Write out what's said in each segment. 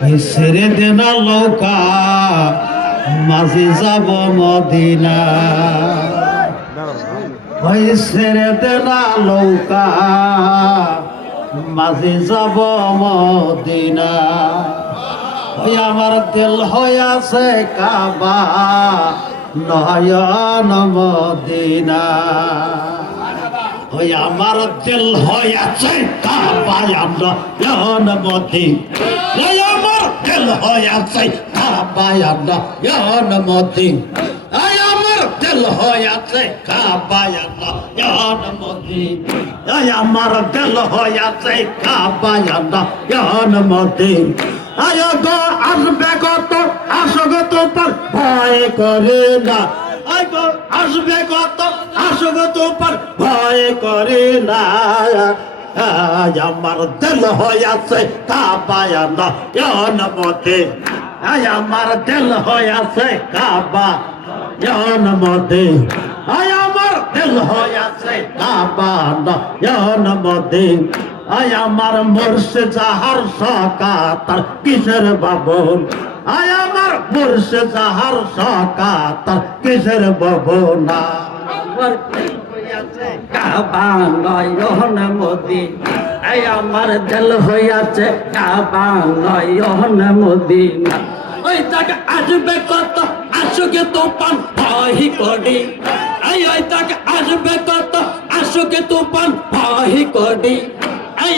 ছেড়ে দে না নৌকা মাঝি যাব মদিনা ওই ছেড়ে দে না নৌকা মাঝি যাব মদিনা ওই আমার দিল হইয়াছে কাবা নয়ন মদিনা ওই আমার দিল হইয়াছে কাবা নয়ন মদিনা ওই আমার দিল হইয়াছে কাবা নয়ন মদিনা ওই আমার দিল হইয়াছে কাবা নয়ন মদিনা ওই আমার দিল হইয়াছে কাবা নয়ন মদিনা আয় গো আসবে কত আসো গো তোমার ভয় করে না আয় গো আসবে কত আসো গো তোমার ভয় করে না আমার দিল হইয়াছে কাবা নয়ন মদিনা আয় আমার দিল হইয়াছে কাবা নয়ন মদিনা আয় আমার দিল হইয়াছে কাবা নয়ন মদিনা আয় আমার মুর্শিদ যাহার সকা তার কিসের বাবন আয় আমার মুর্শিদ যাহার সকা তার কিসের বাবনা কাবা নয়ন মদিনা আয় আমার দিল হইয়াছে কাবা নয়ন মদিনা ওই তাকে আসবে কত আসুকে তো পান ভয় করি ওই তাকে আসবে কত আসুকে তো পান ভয় করি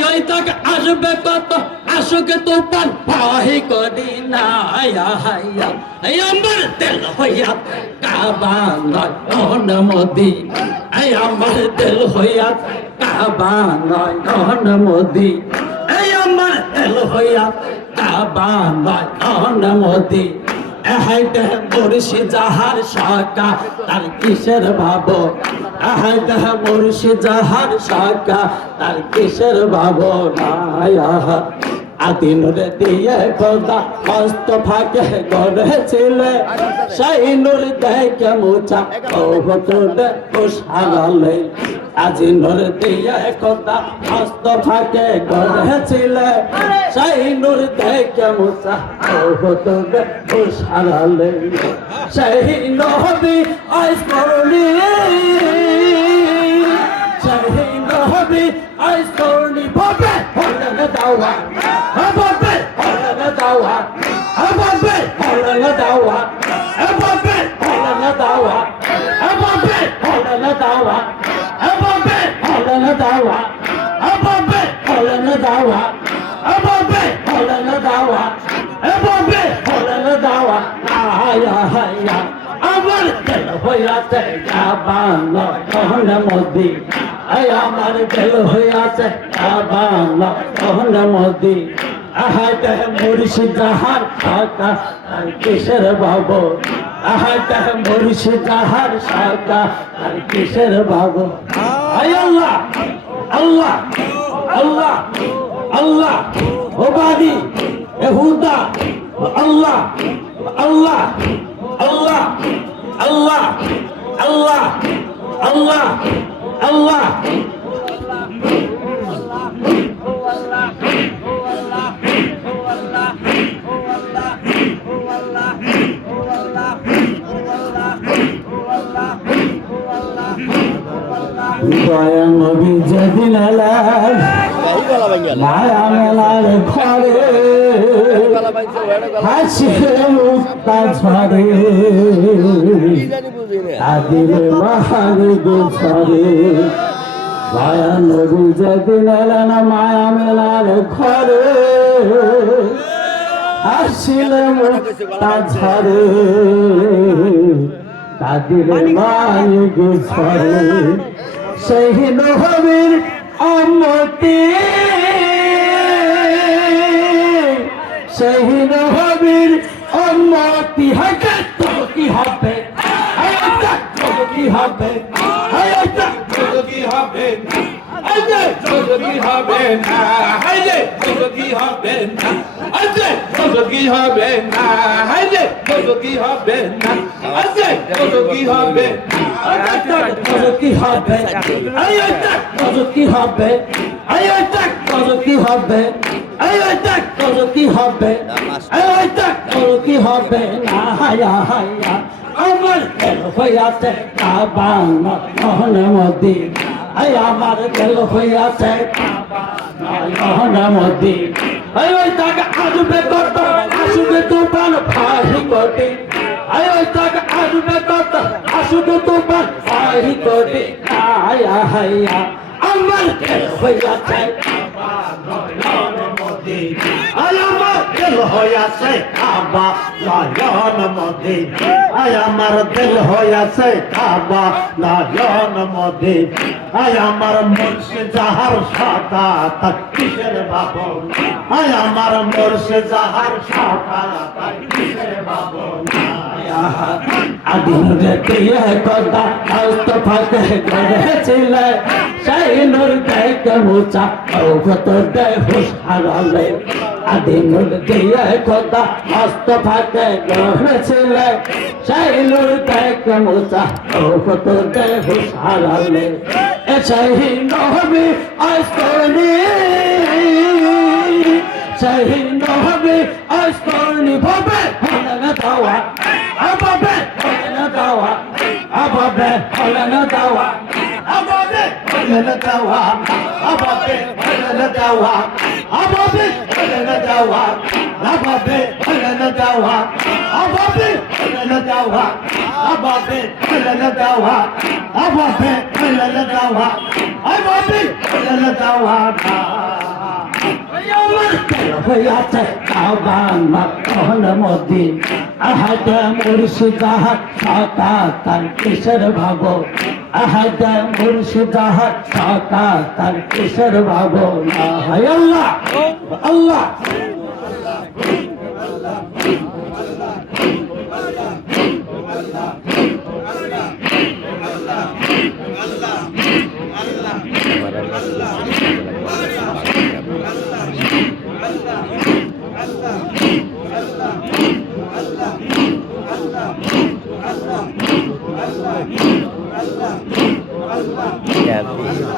ওই তাকে আসবে কত আসুকে তো পান ভয় করি না আমার দিল হইয়া কাবা নয়ন মদিনা আমার দিল হইয়া কাবা নয়ন মদিনা আমার দিল হইয়া কাবা নয়ন মদিনা এহাইতে মুর্শিদ যাহার সকা তার কিসের ভাবো এহাইতে মুর্শিদ যাহার সকা তার কিসের ভাবো না আদিন রে দিয়ে খোদা মস্ত ফাঁকে গড়েছিলে সেই নূর দেখে মুছা ও হতলে খুশহালে আদিন রে দিয়ে খোদা মস্ত ফাঁকে গড়েছিলে সেই নূর দেখে মুছা ও হতলে খুশহালে সেই নবী আইস করলি সেই নবী আইস করলি ভাবে হলে দাওয়া Ababe, hola dawa. Ababe, hola dawa. Ababe, hola dawa. Ababe, hola dawa. Ababe, hola dawa. Ababe, hola dawa. Ababe, hola dawa. Ababe, hola dawa. Aya aya. আমার দিল হইয়াছে কাবা নয়ন মদিনা আমার দিল হইয়াছে কাবা নয়ন মদিনা আহাতে মুর্শিদ যাহার সকা আর কিসের বাবু আহাতে মুর্শিদ যাহার সকা আর কিসের বাবু আয় আল্লাহ আল্লাহ আল্লাহ আল্লাহ ও বাদি এ হুদা আল্লাহ আল্লাহ Allah, Allah, Allah, Allah, Allah. দয়া নবী যেদিন এলেন মায়া মেলার ঘরে হাসিয়ে মুক্তা ঝরে আদিলে মাহারি ঝরে দয়া নবী যেদিন এলেন মায়া মেলার ঘরে হাসিলে মুক্তা ঝরে আদিলে মাহারি ঝরে সেই নবীর উম্মতি সেই নবীর উম্মতি হইতে তো কি হবে আয়াত তো কি হবে আয়াত তো কি হবে আজে তো কি হবে না আজে তো কি হবে না আজে তো কি হবে না আজে তো কি হবে না আজে তো কি হবে আয়াত তো কি হবে আয়াত তো কি হবে আয়াত তো কি হবে এই দেখ তোর কি হবে, এই দেখ তোর কি হবে না, হায়া হায়া আমার দিল হইয়াছে কাবা নয়ন মদিনা, এই আমার দিল হইয়াছে কাবা নয়ন মদিনা। এই দেখ আসবে কত, আসবে তুফান ফাহি কোটি, এই দেখ আসবে কত, আসবে তুফান ফাহি কোটি, হায়া হায়া আমার দিল হইয়াছে কাবা নয়ন মদিনা, আমার দিল হইয়াছে কাবা নয়ন মদিনা, আমার দিল হইয়াছে কাবা নয়ন মদিনা, আমার মুর্শিদ যাহার সাদা তার কিসের ভাবনা, আমার মুর্শিদ যাহার সাদা তার কিসের ভাবনা। আদিন দিয়ে কথা ফাঁকে করেছিলে, সেই নূর দেখে মুচা কত দেয় হুশ হারালে, আদিন দিয়ে কথা ফাঁকে করেছিলে, সেই নূর দেখে মুচা কত দেয় হুশ হারালে, সেই নবী আইসনি, সেই নবী আইসনি ভাবে হলেন দাওয়া, আবাবে হলেন দাওয়া, আবাবে হলেন দাওয়া, আবাবে হলেন দাওয়া, আবাবে হলেন দাওয়া, আবাবে হলেন দাওয়া, আবাবে হলেন দাওয়া, আবাবে হলেন দাওয়া, আবাবে হলেন দাওয়া, আবাবে হলেন দাওয়া, আবাবে হলেন দাওয়া। আমার দিল হইয়াছে কাবা নয়ন মদিনা, আহাদ মুর্শিদ যাহার সাদা তার কিসের ভাবো, আহাদ মুর্শিদ যাহার সাদা তার কিসের ভাবো না, হায় আল্লাহ আল্লাহ।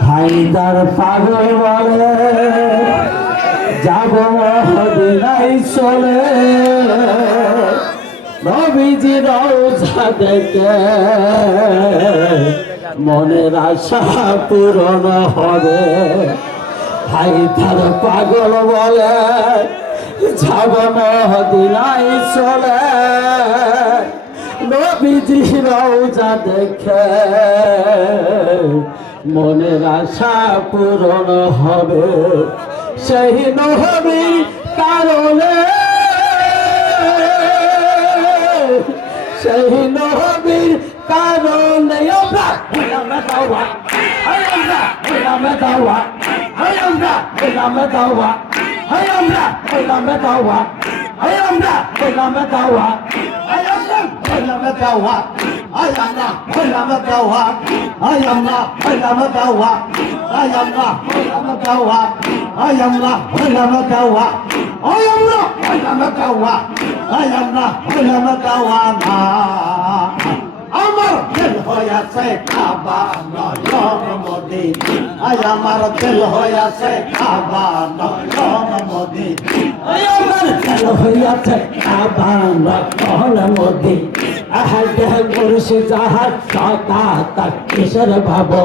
হায়দার পাগল বলে যাব মদিনায় চলে, নবীজি রওজা দেখে মনের আশা পূরণ হবে। হায়দার পাগল বলে যাব মদিনায় চলে, নবীজি রওজা দেখে মনের আশা পূরণ হবে, সেই নবীর কারণে, সেই নবীর কারণে আমরা হইলাম দাওয়া, আমরা হইলাম দাওয়া, আমরা হইলাম দাওয়া, আমরা হইলাম দাওয়া, আমরা হইলাম দাওয়া, আমরা হইলাম দাওয়া, আমরা হইলাম দাওয়া, আমরা হইলাম দাওয়া, আমরা হইলাম দাওয়া, আমরা হইলাম দাওয়া, আমরা হইলাম দাওয়া, আমরা হইলাম দাওয়া না। আমার দিল হইয়াছে কাবা নয়ন মদিনা, আমার দিল হইয়াছে কাবা নয়ন মদিনা, আমার দিল হইয়াছে কাবা নয়ন মদিনা, আহাদ মুর্শিদ যাহার সাদা তার কিসের ভাবো,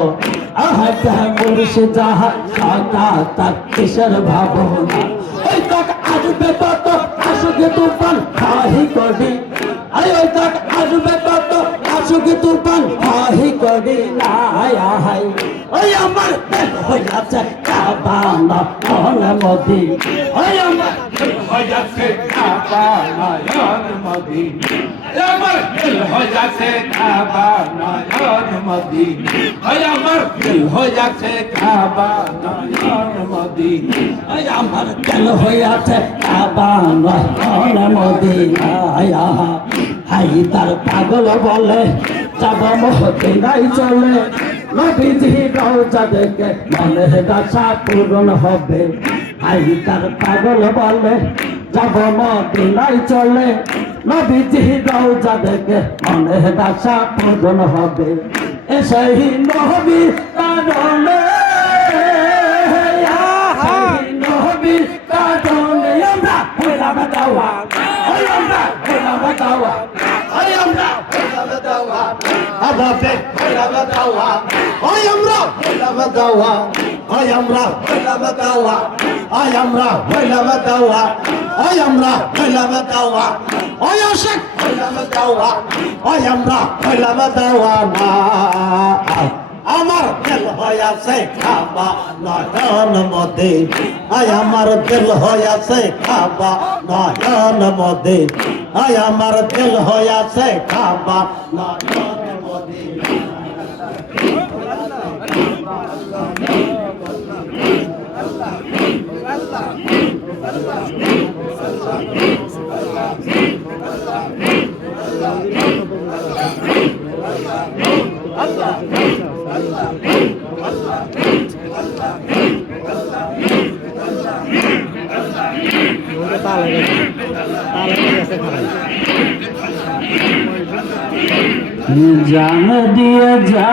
আহাদ মুর্শিদ যাহার সাদা তার কিসের ভাবো না। ওই তক আসবে তত আসুকে তুফান ফাহি কোটি, ওই তক আসবে তত আসুকে তুফান ফাহি কোটি না, হায়া হাই ওই আমার দিল হইয়াছে কাবা নয়ন মদিনা, ওই আমার দিল হইয়াছে কাবা নয়ন মদিনা, আমার দিল হইয়াছে কাবা নয়ন মদিনা, আমার দিল হইয়াছে কাবা নয়ন মদিনা, আমার দিল হইয়াছে কাবা নয়ন মদিনা। হায়দার পাগল বলে যাব মদিনায় চলে, নবীজি রওজা দেখে মনের আশা পূরণ হবে। হায়দার পাগল বলে যাব মদিনায় চলে, নবীজি রওজা দেখে মনের আশা পূরণ হবে। সেই নবীর কারণে, সেই নবীর কারণে হইলাম দাওয়া ওই আমরা হইলাম দাওয়া ওই আমরা হইলাম দাওয়া আবাবে হইলাম দাওয়া ওই আমরা হইলাম দাওয়া ওই আমরা হইলাম দাওয়া ওই আমরা হইলাম দাওয়া ওই আমরা হইলাম দাওয়া ওই আশিক হইলাম দাওয়া ওই আমরা হইলাম দাওয়া না আমার দিল হইয়াছে খাবা নয়ন মধ্যে আয় আমার দিল হইয়াছে খাবা নয়ন মধ্যে আয় আমার দিল হইয়াছে খাবা নয়ন মধ্যে জান দিয়ে যা